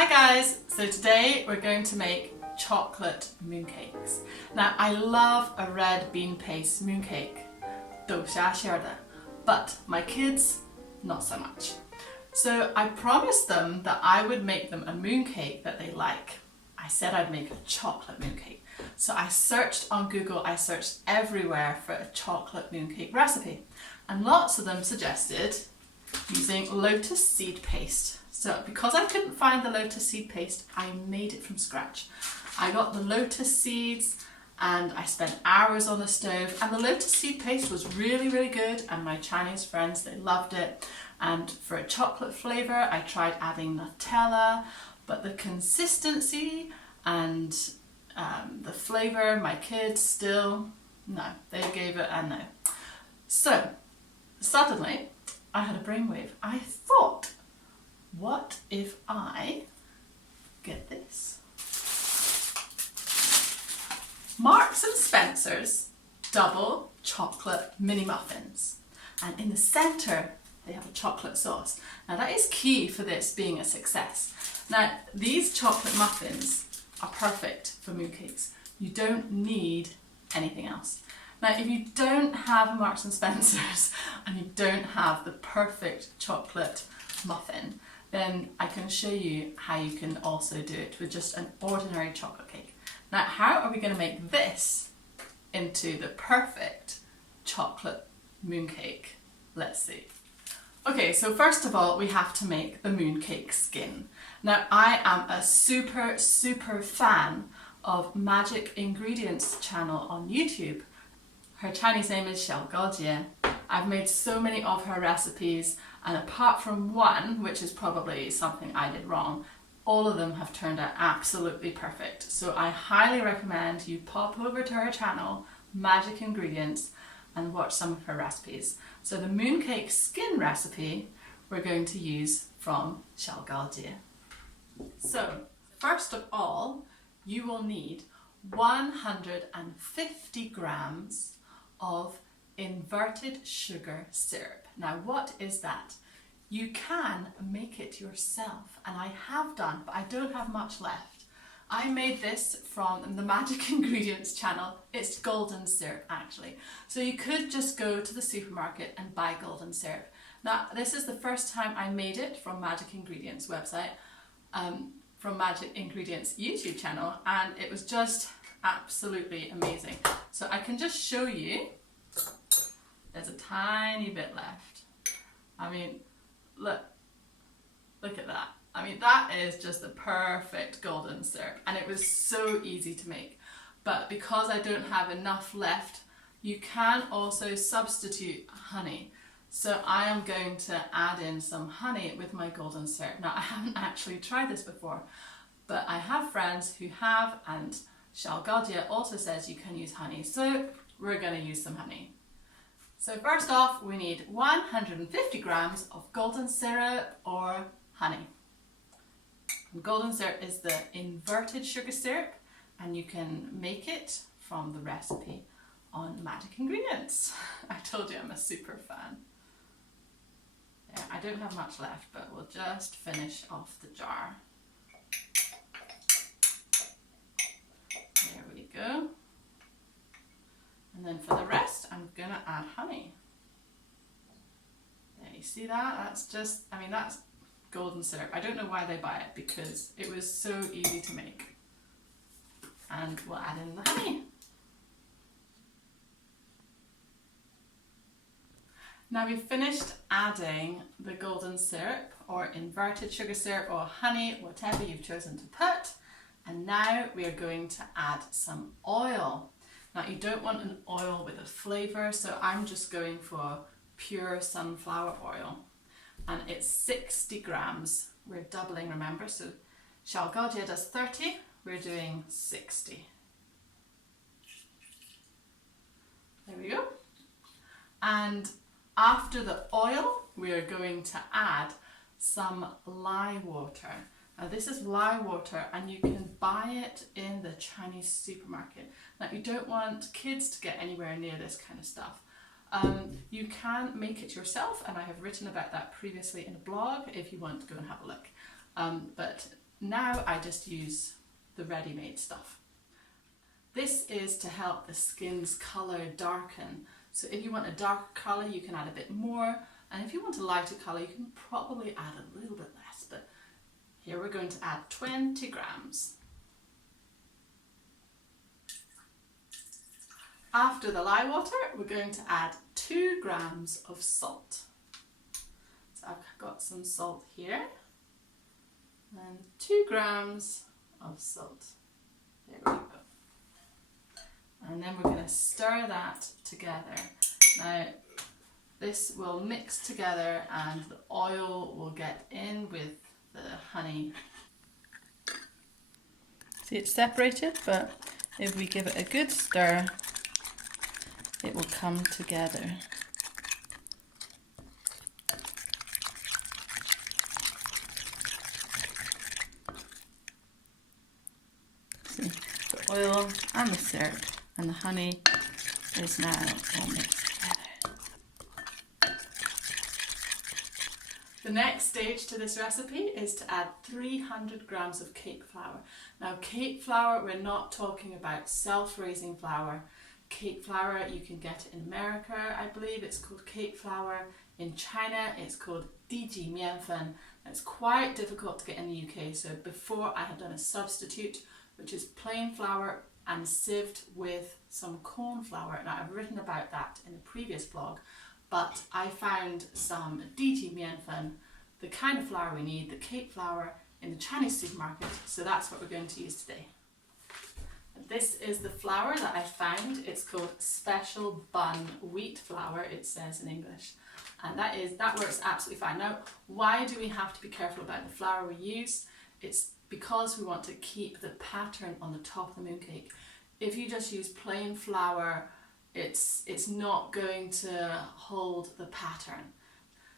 Hi guys! So today we're going to make chocolate mooncakes. Now I love a red bean paste mooncake, 豆沙馅儿的, but my kids not so much. So I promised them that I would make them a mooncake that they like. I said I'd make a chocolate mooncake. So I searched on Google, I searched everywhere for a chocolate mooncake recipe. And lots of them suggested using lotus seed paste. So because I couldn't find the lotus seed paste, I made it from scratch. I got the lotus seeds and I spent hours on the stove, and the lotus seed paste was really good, and my Chinese friends, they loved it. And for a chocolate flavour, I tried adding Nutella, but the consistency and the flavour, my kids still, no, they gave it a no. So suddenly I had a brainwave. I thought, what if I get this? Marks and Spencer's double chocolate mini muffins, and in the centre they have a chocolate sauce. Now that is key for this being a success. Now these chocolate muffins are perfect for mooncakes. You don't need anything else. Now if you don't have a Marks and Spencer's and you don't have the perfect chocolate muffin, then I can show you how you can also do it with just an ordinary chocolate cake. Now how are we going to make this into the perfect chocolate mooncake? Let's see. Okay, so first of all we have to make the mooncake skin. Now I am a super fan of Magic Ingredients channel on YouTube. Her Chinese name is Xiao Gaojie. I've made so many of her recipes, and apart from one, which is probably something I did wrong, all of them have turned out absolutely perfect. So I highly recommend you pop over to her channel, Magic Ingredients, and watch some of her recipes. So the mooncake skin recipe we're going to use from Xiao Gaojie. So first of all, you will need 150 grams of inverted sugar syrup. Now what is that? You can make it yourself, and I have done, but I don't have much left. I made this from the Magic Ingredients channel. It's golden syrup actually. So you could just go to the supermarket and buy golden syrup. Now this is the first time I made it from Magic Ingredients website, from Magic Ingredients YouTube channel, and it was just absolutely amazing. So I can just show you, there's a tiny bit left. I mean, look at that. I mean, that is just the perfect golden syrup, and it was so easy to make. But because I don't have enough left, you can also substitute honey. So I am going to add in some honey with my golden syrup. Now I haven't actually tried this before, but I have friends who have, and Xiao Gaojie also says you can use honey. So we're going to use some honey. So first off, we need 150 grams of golden syrup or honey. And golden syrup is the inverted sugar syrup, and you can make it from the recipe on Magic Ingredients. I told you I'm a super fan. Yeah, I don't have much left, but we'll just finish off the jar. There we go. And then for the rest, I'm going to add honey. There, you see that? That's just, I mean, that's golden syrup. I don't know why they buy it, because it was so easy to make. And we'll add in the honey. Now we've finished adding the golden syrup or inverted sugar syrup or honey, whatever you've chosen to put. And now we are going to add some oil. Now you don't want an oil with a flavour, so I'm just going for pure sunflower oil. And it's 60 grams. We're doubling, remember, so Xiao Gaojie does 30, we're doing 60. There we go. And after the oil, we are going to add some lye water. Now this is lye water, and you can buy it in the Chinese supermarket. Now you don't want kids to get anywhere near this kind of stuff. You can make it yourself, and I have written about that previously in a blog if you want to go and have a look. But now I just use the ready-made stuff. This is to help the skin's colour darken. So if you want a darker colour, you can add a bit more. And if you want a lighter colour, you can probably add a little bit less. But here we're going to add 20 grams. After the lye water, we're going to add 2 grams of salt. So I've got some salt here. And 2 grams of salt. There we go. And then we're going to stir that together. Now, this will mix together and the oil will get in with the honey. See, it's separated, but if we give it a good stir, it will come together. See, the oil and the syrup and the honey is now all mixed together. The next stage to this recipe is to add 300 grams of cake flour. Now, cake flour, we're not talking about self-raising flour. Cake flour, you can get it in America, I believe it's called cake flour. In China, it's called diji mianfen. It's quite difficult to get in the UK, so before I had done a substitute, which is plain flour and sieved with some corn flour. Now, I've written about that in a previous blog, but I found some diji mianfen, the kind of flour we need, the cake flour, in the Chinese supermarket, so that's what we're going to use today. This is the flour that I found. It's called Special Bun Wheat Flour, it says in English. And that works absolutely fine. Now, why do we have to be careful about the flour we use? It's because we want to keep the pattern on the top of the mooncake. If you just use plain flour, it's not going to hold the pattern.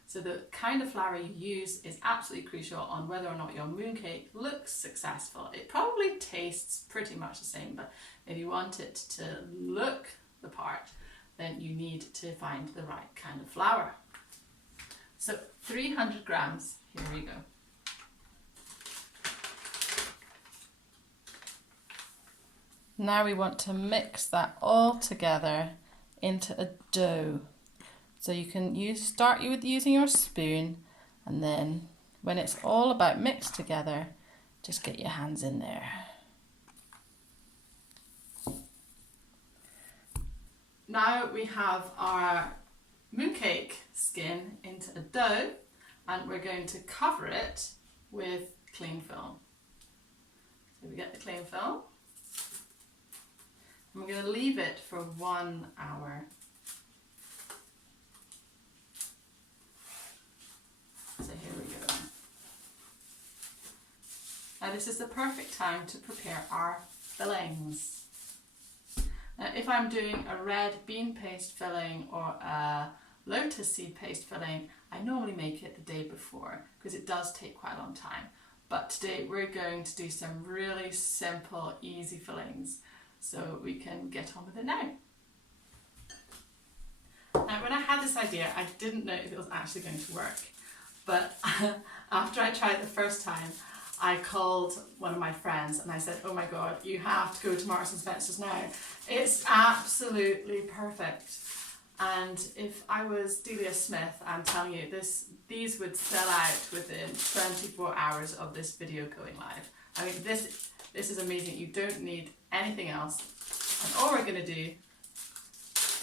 So the kind of flour you use is absolutely crucial on whether or not your mooncake looks successful. It probably tastes pretty much the same, but if you want it to look the part, then you need to find the right kind of flour. So 300 grams, here we go. Now we want to mix that all together into a dough. So you can start with using your spoon, and then when it's all about mixed together, just get your hands in there. Now we have our mooncake skin into a dough, and we're going to cover it with cling film. So we get the cling film, and we're going to leave it for 1 hour. So here we go. Now this is the perfect time to prepare our fillings. Now if I'm doing a red bean paste filling or a lotus seed paste filling, I normally make it the day before because it does take quite a long time. But today we're going to do some really simple, easy fillings so we can get on with it now. Now when I had this idea, I didn't know if it was actually going to work. But after I tried it the first time, I called one of my friends and I said, oh my God, you have to go to Marks and Spencer's now. It's absolutely perfect. And if I was Delia Smith, I'm telling you, these would sell out within 24 hours of this video going live. I mean, this is amazing. You don't need anything else. And all we're going to do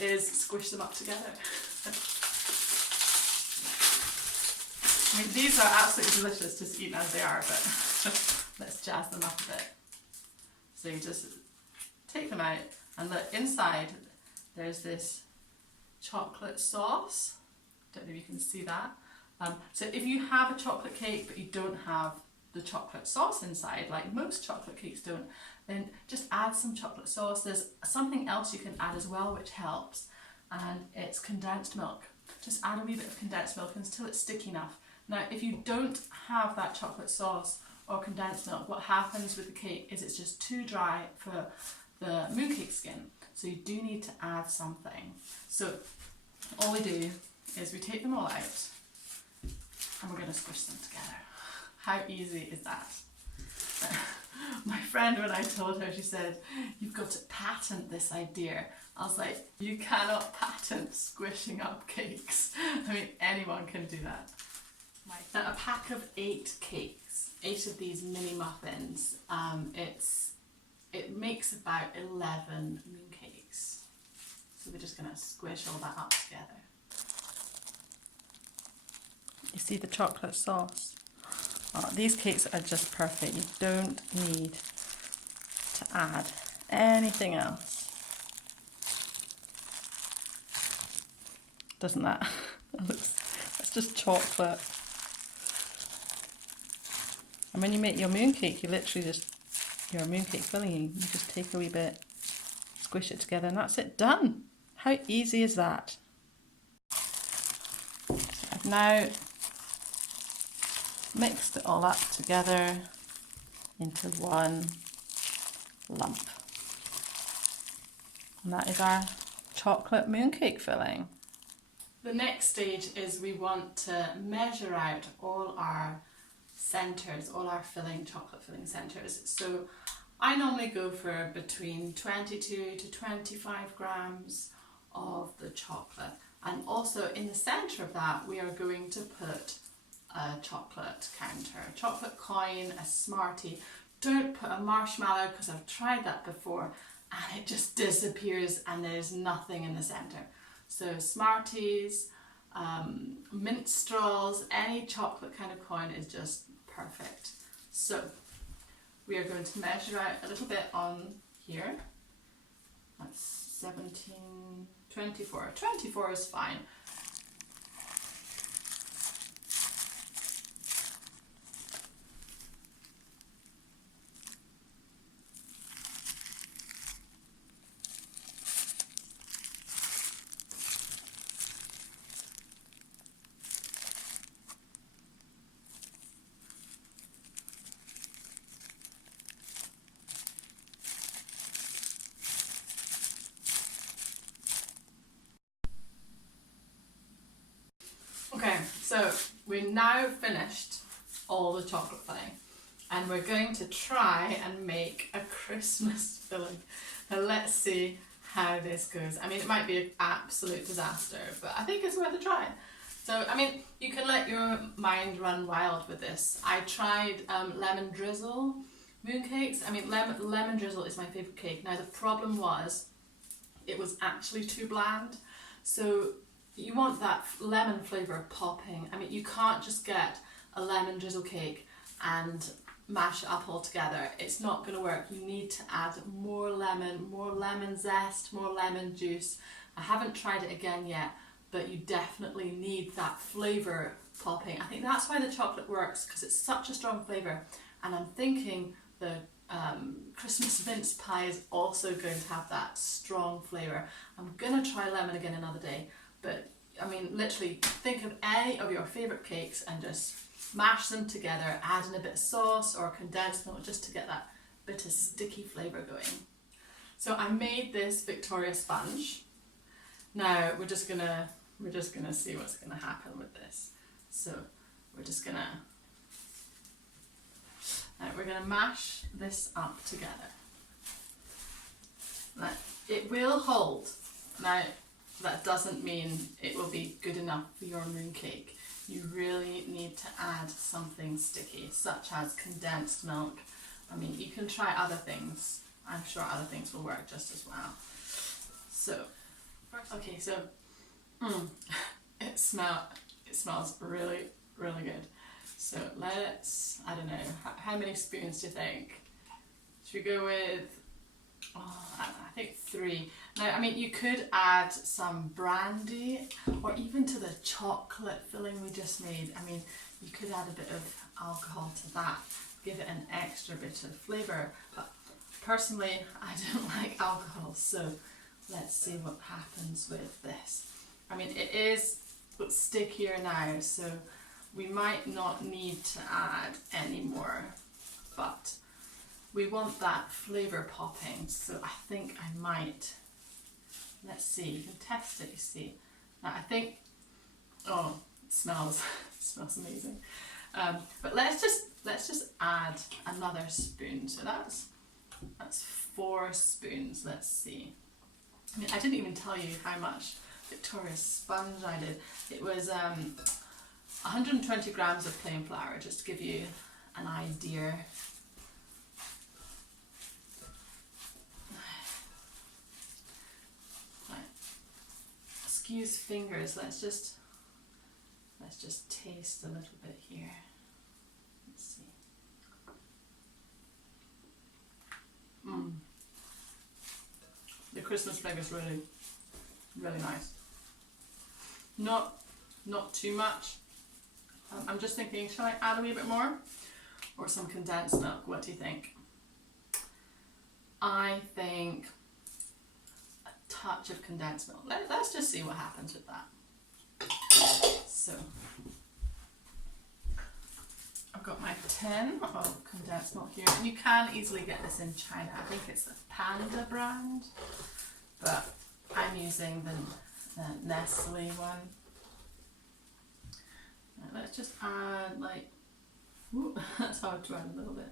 is squish them up together. I mean, these are absolutely delicious just eaten as they are, but let's jazz them up a bit. So you just take them out, and look, inside there's this chocolate sauce. Don't know if you can see that. So if you have a chocolate cake but you don't have the chocolate sauce inside, like most chocolate cakes don't, then just add some chocolate sauce. There's something else you can add as well which helps, and it's condensed milk. Just add a wee bit of condensed milk until it's sticky enough. Now, if you don't have that chocolate sauce or condensed milk, what happens with the cake is it's just too dry for the mooncake skin. So you do need to add something. So all we do is we take them all out and we're going to squish them together. How easy is that? My friend, when I told her, she said, "You've got to patent this idea." I was like, you cannot patent squishing up cakes. I mean, anyone can do that. Now, a pack of 8 cakes, 8 of these mini muffins, it makes about 11 mooncakes. So we're just going to squish all that up together. You see the chocolate sauce? Oh, these cakes are just perfect. You don't need to add anything else. Doesn't that? It's just chocolate. And when you make your mooncake, you literally just, your mooncake filling, you just take a wee bit, squish it together, and that's it, done. How easy is that? So I've now mixed it all up together into one lump. And that is our chocolate mooncake filling. The next stage is we want to measure out all our centres, all our chocolate filling centres. So I normally go for between 22 to 25 grams of the chocolate. And also in the centre of that, we are going to put a chocolate counter, a chocolate coin, a Smartie. Don't put a marshmallow because I've tried that before and it just disappears and there's nothing in the centre. So Smarties, mint straws, any chocolate kind of coin is just perfect. So we are going to measure out a little bit on here. That's 17, 24. 24 is fine. Okay, so we're now finished all the chocolate filling and we're going to try and make a Christmas filling. Now let's see how this goes. I mean, it might be an absolute disaster, but I think it's worth a try. So, I mean, you can let your mind run wild with this. I tried lemon drizzle mooncakes. I mean, lemon drizzle is my favourite cake. Now the problem was, it was actually too bland. So you want that lemon flavour popping. I mean, you can't just get a lemon drizzle cake and mash it up all together. It's not going to work. You need to add more lemon zest, more lemon juice. I haven't tried it again yet, but you definitely need that flavour popping. I think that's why the chocolate works, because it's such a strong flavour. And I'm thinking the Christmas mince pie is also going to have that strong flavour. I'm going to try lemon again another day. But I mean, literally think of any of your favourite cakes and just mash them together, add in a bit of sauce or condensed milk just to get that bit of sticky flavour going. So I made this Victoria sponge. Now we're just gonna see what's gonna happen with this. So we're gonna mash this up together. Now it will hold. Now that doesn't mean it will be good enough for your mooncake. You really need to add something sticky, such as condensed milk. I mean, you can try other things. I'm sure other things will work just as well. So, okay, so it smells really, really good. So let's, I don't know, how many spoons do you think? Should we go with, I think 3. Now, I mean, you could add some brandy or even to the chocolate filling we just made. I mean, you could add a bit of alcohol to that, give it an extra bit of flavour. But personally, I don't like alcohol, so let's see what happens with this. I mean, it is stickier now, so we might not need to add any more, but we want that flavour popping, so I think I might. Let's see, you can test it, you see. Now I think, oh, it smells amazing. But let's just add another spoon. So that's 4 spoons. Let's see. I mean, I didn't even tell you how much Victoria's sponge I did. It was 120 grams of plain flour, just to give you an idea. Right. Excuse fingers. Let's just taste a little bit here. Let's see. The Christmas flavour is really, really nice. Not too much. I'm just thinking, shall I add a wee bit more? Or some condensed milk? What do you think? I think a touch of condensed milk. Let's just see what happens with that. So, I've got my tin of condensed milk here, and you can easily get this in China. I think it's the Panda brand, but I'm using the Nestle one. Now let's just add that's hard to add a little bit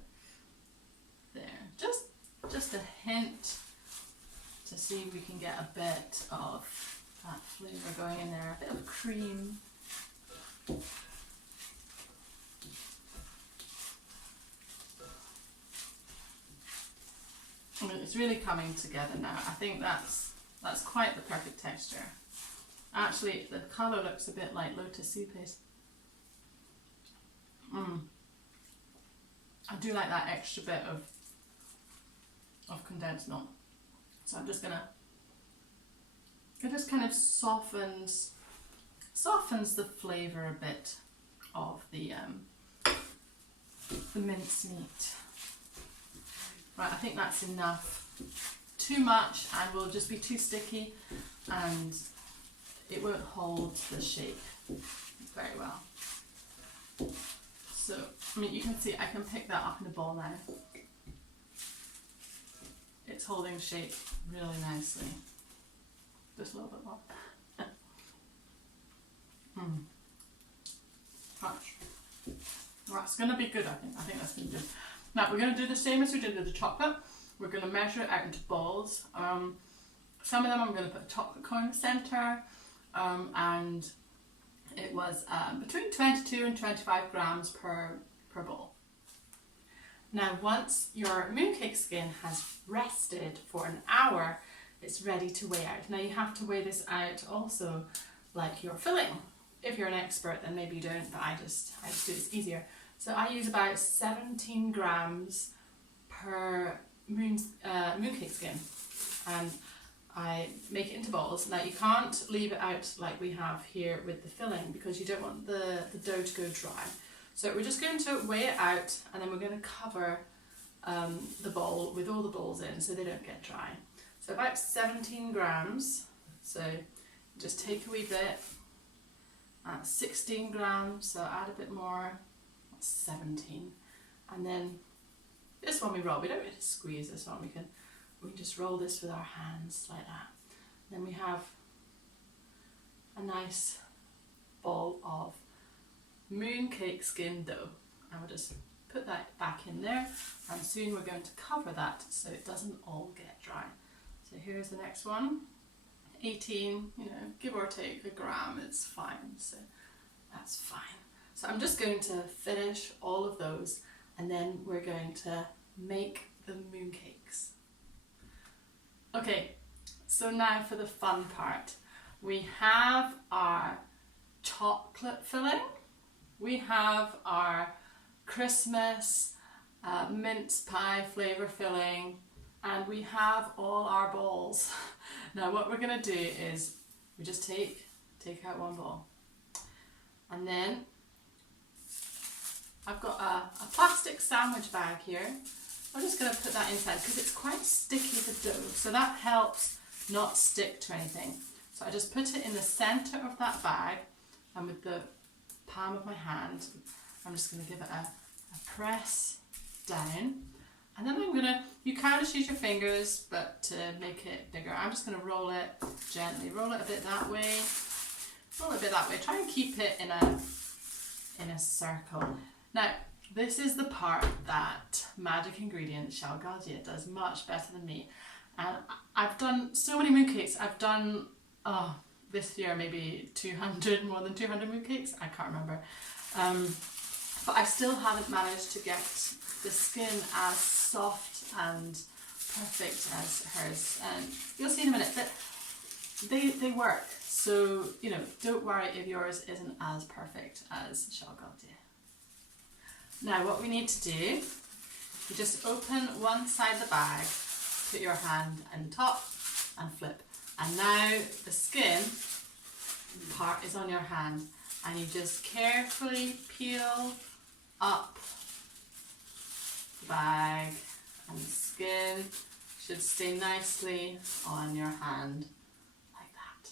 there. Just a hint to see if we can get a bit of that flavour going in there, a bit of cream. I mean, it's really coming together now. I think that's quite the perfect texture. Actually, the colour looks a bit like lotus seed paste. I do like that extra bit of condensed milk. So I'm just gonna, it just kind of softens the flavour a bit of the mincemeat. Right, I think that's enough. Too much and will just be too sticky and it won't hold the shape very well. So, I mean, you can see I can pick that up in a ball now. It's holding shape really nicely. Just a little bit more. Gosh. Well, that's going to be good, I think. I think that's going to be good. Now, we're going to do the same as we did with the chocolate. We're going to measure it out into balls. Some of them I'm going to put a chocolate cone in the centre. And it was between 22 and 25 grams per ball. Now, once your mooncake skin has rested for an hour, it's ready to weigh out. Now, you have to weigh this out also like your filling. If you're an expert, then maybe you don't, but I just do this easier. So I use about 17 grams per mooncake skin, and I make it into balls. Now, you can't leave it out like we have here with the filling because you don't want the dough to go dry. So we're just going to weigh it out, and then we're going to cover the bowl with all the balls in so they don't get dry. So about 17 grams. So just take a wee bit. 16 grams, so add a bit more. That's 17. And then this one we roll. We don't really squeeze this one. We can just roll this with our hands like that. Then we have a nice ball of mooncake skin dough. And we'll just put that back in there, and soon we're going to cover that so it doesn't all get dry. So here's the next one. 18, give or take a gram, it's fine. So that's fine. So I'm just going to finish all of those, and then we're going to make the mooncakes. Okay, so now for the fun part. We have our chocolate filling, we have our Christmas mince pie flavour filling, and we have all our balls. Now what we're going to do is we just take out one ball, and then I've got a plastic sandwich bag here. I'm just going to put that inside because it's quite sticky, the dough, so that helps not stick to anything. So I just put it in the centre of that bag, and with the palm of my hand I'm just going to give it a press down, and then you can just use your fingers, but to make it bigger I'm just going to roll it gently, roll it a bit that way, roll it a bit that way, try and keep it in a circle Now, this is the part that magic ingredient Charles Galdier does much better than me. And I've done so many mooncakes. I've done, this year maybe 200, more than 200 mooncakes. I can't remember. But I still haven't managed to get the skin as soft and perfect as hers. And you'll see in a minute that they work. So, you know, don't worry if yours isn't as perfect as Charles Galdier. Now what we need to do, you just open one side of the bag, put your hand on top and flip. And now the skin part is on your hand and you just carefully peel up the bag and the skin should stay nicely on your hand like that.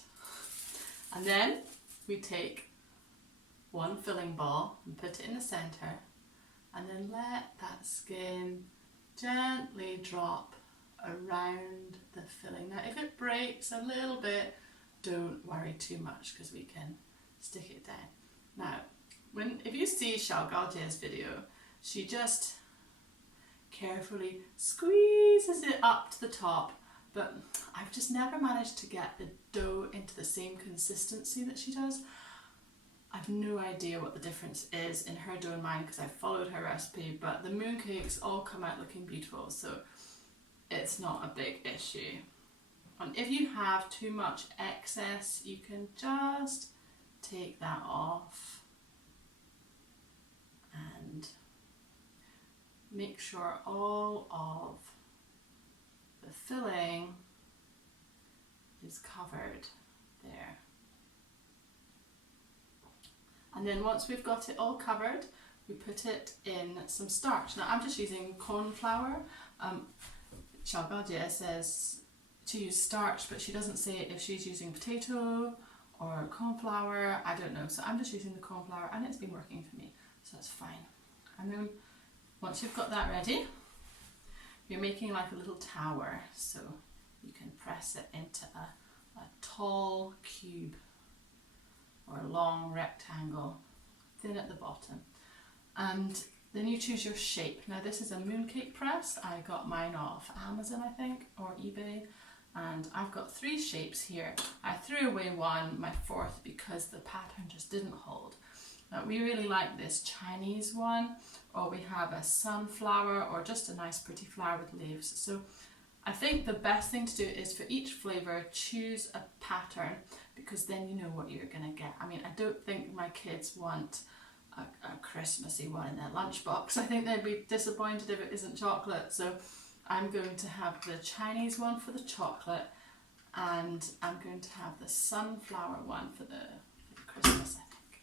And then we take one filling ball and put it in the center and then let that skin gently drop around the filling. Now if it breaks a little bit, don't worry too much because we can stick it down. Now if you see Charles Galdier's video, she just carefully squeezes it up to the top, but I've just never managed to get the dough into the same consistency that she does. I've no idea what the difference is in her dough and mine because I followed her recipe, but the mooncakes all come out looking beautiful, so it's not a big issue. And if you have too much excess, you can just take that off and make sure all of the filling is covered there. And then once we've got it all covered, we put it in some starch. Now I'm just using corn flour. Charles Galdier says to use starch, but she doesn't say if she's using potato or corn flour. I don't know. So I'm just using the corn flour and it's been working for me. So that's fine. And then once you've got that ready, you're making like a little tower. So you can press it into a tall cube or a long rectangle, thin at the bottom. And then you choose your shape. Now this is a mooncake press. I got mine off Amazon, I think, or eBay. And I've got 3 shapes here. I threw away one, my 4th, because the pattern just didn't hold. Now we really like this Chinese one, or we have a sunflower, or just a nice pretty flower with leaves. So I think the best thing to do is for each flavour, choose a pattern, because then you know what you're going to get. I mean, I don't think my kids want a Christmassy one in their lunchbox. I think they'd be disappointed if it isn't chocolate. So I'm going to have the Chinese one for the chocolate, and I'm going to have the sunflower one for the Christmas, I think.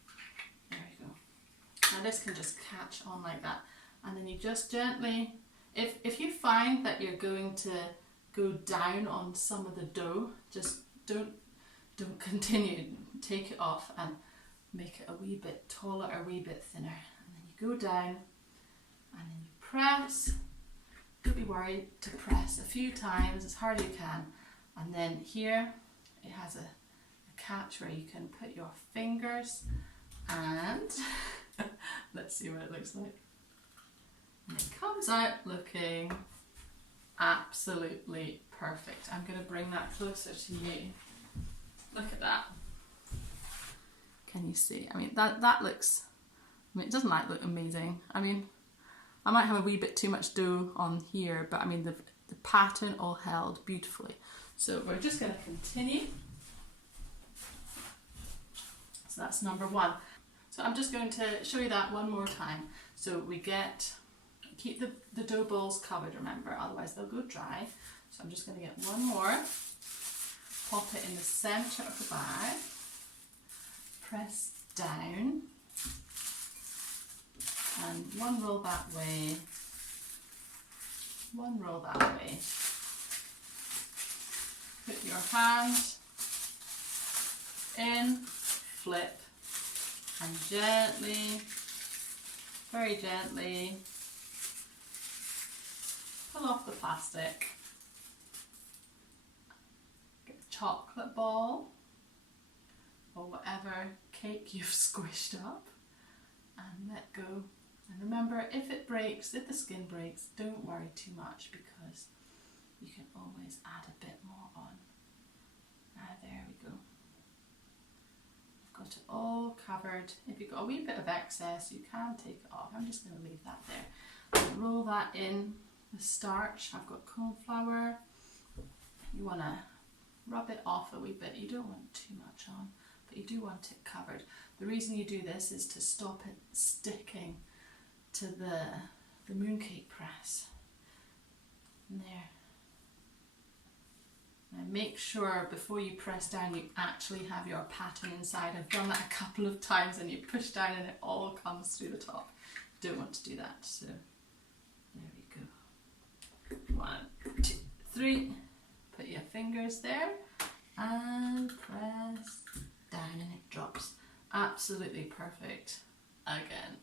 There you go. Now this can just catch on like that. And then you just gently, if you find that you're going to go down on some of the dough, just don't continue. Take it off and make it a wee bit taller or a wee bit thinner. And then you go down and then you press. Don't be worried to press a few times as hard as you can. And then here it has a catch where you can put your fingers and let's see what it looks like. And it comes out looking absolutely perfect. I'm going to bring that closer to you. Look at that. Can you see? I mean, that looks, I mean, it doesn't look amazing. I mean, I might have a wee bit too much dough on here, but I mean, the pattern all held beautifully. So we're just going to continue. So that's number 1. So I'm just going to show you that one more time. So we keep the dough balls covered, remember, otherwise they'll go dry. So I'm just going to get one more. Pop it in the centre of the bag, press down, and one roll that way, one roll that way. Put your hand in, flip, and gently, very gently, pull off the plastic. Chocolate ball or whatever cake you've squished up and let go And remember, if it breaks, if the skin breaks, don't worry too much because you can always add a bit more on. Now there we go. I've got it all covered. If you've got a wee bit of excess, you can take it off. I'm just going to leave that there. And roll that in with starch. I've got corn flour. You want to rub it off a wee bit. You don't want too much on, but you do want it covered. The reason you do this is to stop it sticking to the mooncake press. And there. Now make sure before you press down you actually have your pattern inside. I've done that a couple of times and you push down and it all comes through the top. You don't want to do that, so there we go. 1, 2, 3. Put your fingers there and press down and it drops. Absolutely perfect. Again,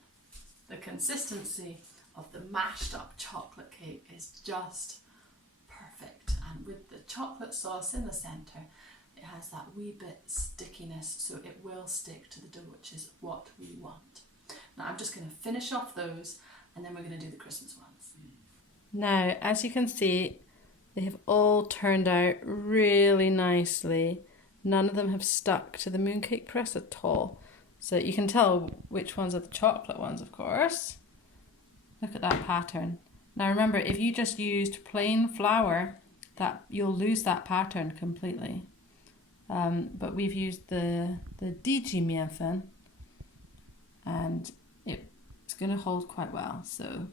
the consistency of the mashed up chocolate cake is just perfect, and with the chocolate sauce in the centre it has that wee bit stickiness, so it will stick to the dough, which is what we want. Now I'm just going to finish off those and then we're going to do the Christmas ones. Now as you can see, they have all turned out really nicely. None of them have stuck to the mooncake press at all. So you can tell which ones are the chocolate ones, of course. Look at that pattern. Now remember, if you just used plain flour, that you'll lose that pattern completely. But we've used the DG mięfin and it's going to hold quite well. So,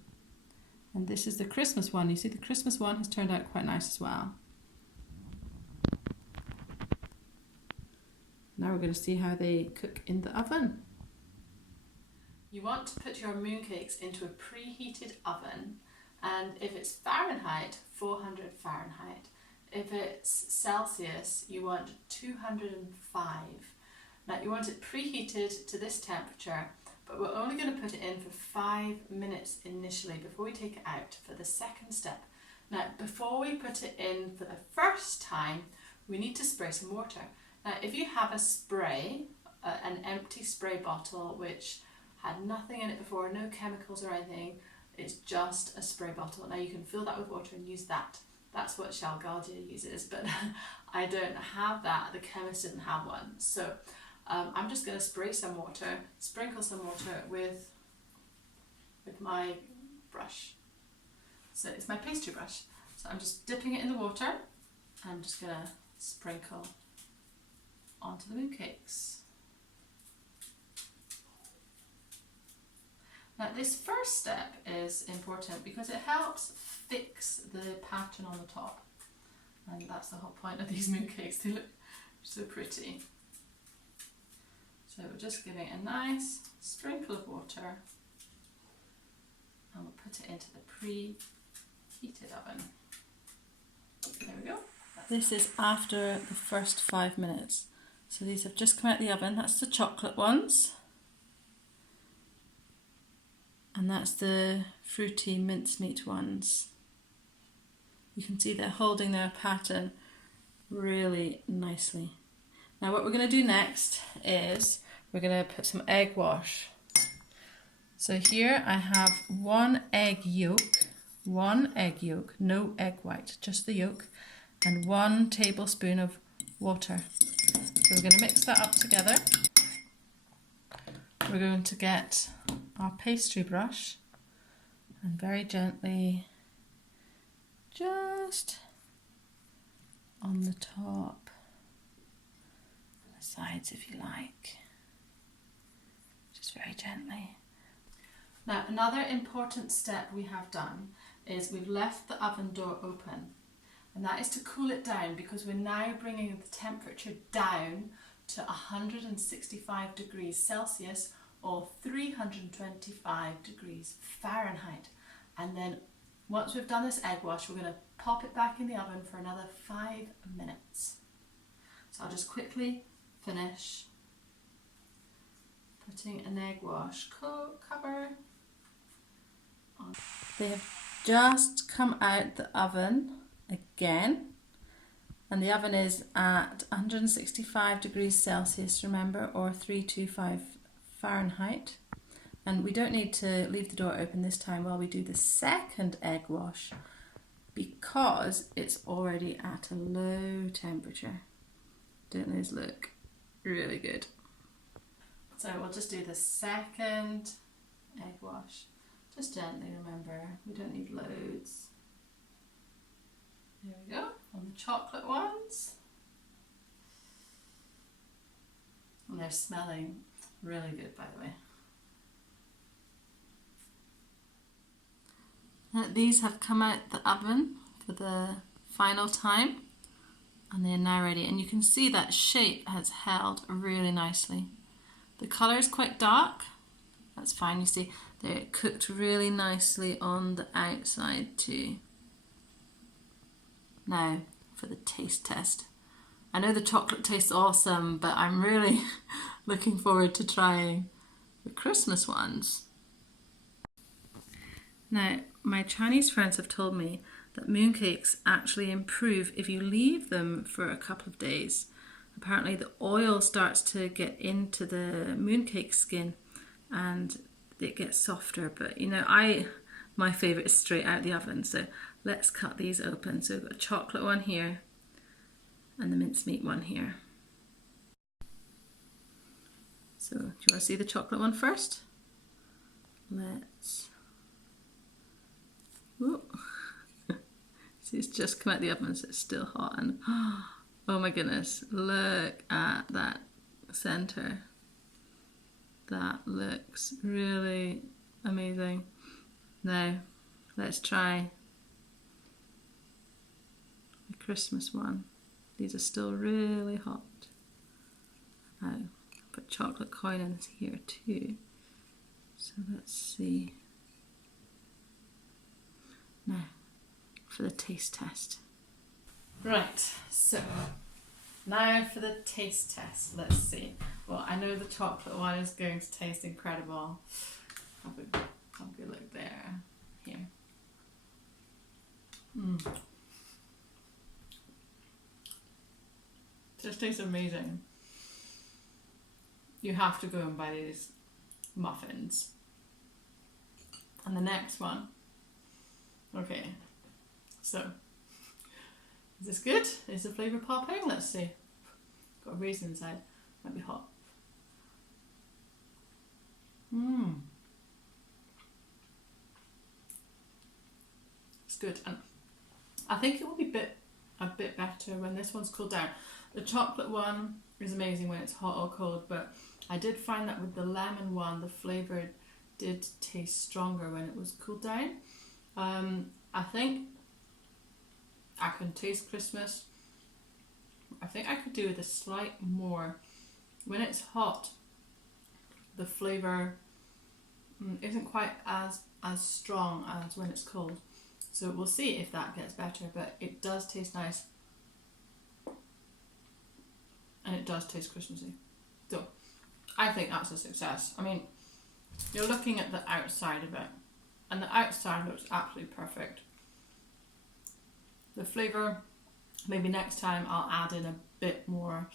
and this is the Christmas one. You see the Christmas one has turned out quite nice as well. Now we're going to see how they cook in the oven. You want to put your mooncakes into a preheated oven, and if it's Fahrenheit, 400 Fahrenheit. If it's Celsius, you want 205. Now you want it preheated to this temperature, but we're only going to put it in for 5 minutes initially before we take it out for the second step. Now before we put it in for the first time, we need to spray some water. Now if you have a spray, an empty spray bottle which had nothing in it before, no chemicals or anything, it's just a spray bottle. Now you can fill that with water and use that. That's what Shalgaldia uses, but I don't have that. The chemist didn't have one. So I'm just going to spray some water, sprinkle some water with my brush. So it's my pastry brush. So I'm just dipping it in the water. I'm just going to sprinkle onto the mooncakes. Now this first step is important because it helps fix the pattern on the top, and that's the whole point of these mooncakes. They look so pretty. So we're just giving it a nice sprinkle of water and we'll put it into the preheated oven. There we go. This is after the first 5 minutes. So these have just come out of the oven. That's the chocolate ones. And that's the fruity mincemeat ones. You can see they're holding their pattern really nicely. Now what we're going to do next is we're going to put some egg wash. So here I have 1 egg yolk, no egg white, just the yolk, and 1 tablespoon of water. So we're going to mix that up together. We're going to get our pastry brush and very gently, just on the top, and the sides if you like, just very gently. Now another important step we have done is we've left the oven door open, and that is to cool it down because we're now bringing the temperature down to 165 degrees Celsius or 325 degrees Fahrenheit. And then once we've done this egg wash, we're going to pop it back in the oven for another 5 minutes. So I'll just quickly finish putting an egg wash cover on. They have just come out the oven again, and the oven is at 165 degrees Celsius, remember, or 325 Fahrenheit. And we don't need to leave the door open this time while we do the second egg wash because it's already at a low temperature. Don't those look really good? So we'll just do the second egg wash. Just gently, remember, we don't need loads. There we go, on the chocolate ones. And they're smelling really good, by the way. These have come out the oven for the final time and they're now ready, and you can see that shape has held really nicely. The colour is quite dark, that's fine, you see they're cooked really nicely on the outside too. Now for the taste test. I know the chocolate tastes awesome, but I'm really looking forward to trying the Christmas ones. Now, my Chinese friends have told me that mooncakes actually improve if you leave them for a couple of days. Apparently the oil starts to get into the mooncake skin and it gets softer, but you know, my favourite is straight out the oven, so let's cut these open. So we've got a chocolate one here and the mincemeat one here. So do you want to see the chocolate one first? Let's... Whoa. See, it's just come out the oven, so it's still hot, and oh my goodness, look at that centre. That looks really amazing. Now, let's try the Christmas one. These are still really hot. Now, put chocolate coin in here too. So let's see. Now, for the taste test. Right, so now for the taste test. Let's see. Well, I know the chocolate one is going to taste incredible. Have a good look there. Here. Just tastes amazing. You have to go and buy these muffins. And the next one. Okay, so is this good? Is the flavour popping? Let's see. Got a raisin inside. Might be hot. It's good, and I think it will be a bit better when this one's cooled down. The chocolate one is amazing when it's hot or cold, but I did find that with the lemon one, the flavour did taste stronger when it was cooled down. I think I can taste Christmas. I think I could do with a slight more. When it's hot, the flavour isn't quite as strong as when it's cold. So we'll see if that gets better, but it does taste nice. And it does taste Christmassy. So I think that's a success. I mean, you're looking at the outside of it, and the outside looks absolutely perfect. The flavour, maybe next time I'll add in a bit more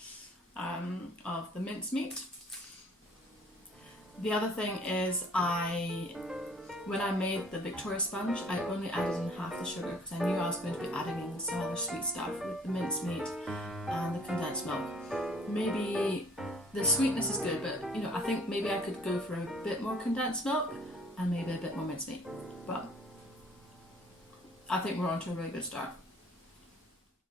of the mincemeat. The other thing is when I made the Victoria sponge, I only added in half the sugar because I knew I was going to be adding in some other sweet stuff with the mincemeat and the condensed milk. Maybe the sweetness is good, but you know, I think maybe I could go for a bit more condensed milk and maybe a bit more mincemeat. But I think we're on to a really good start.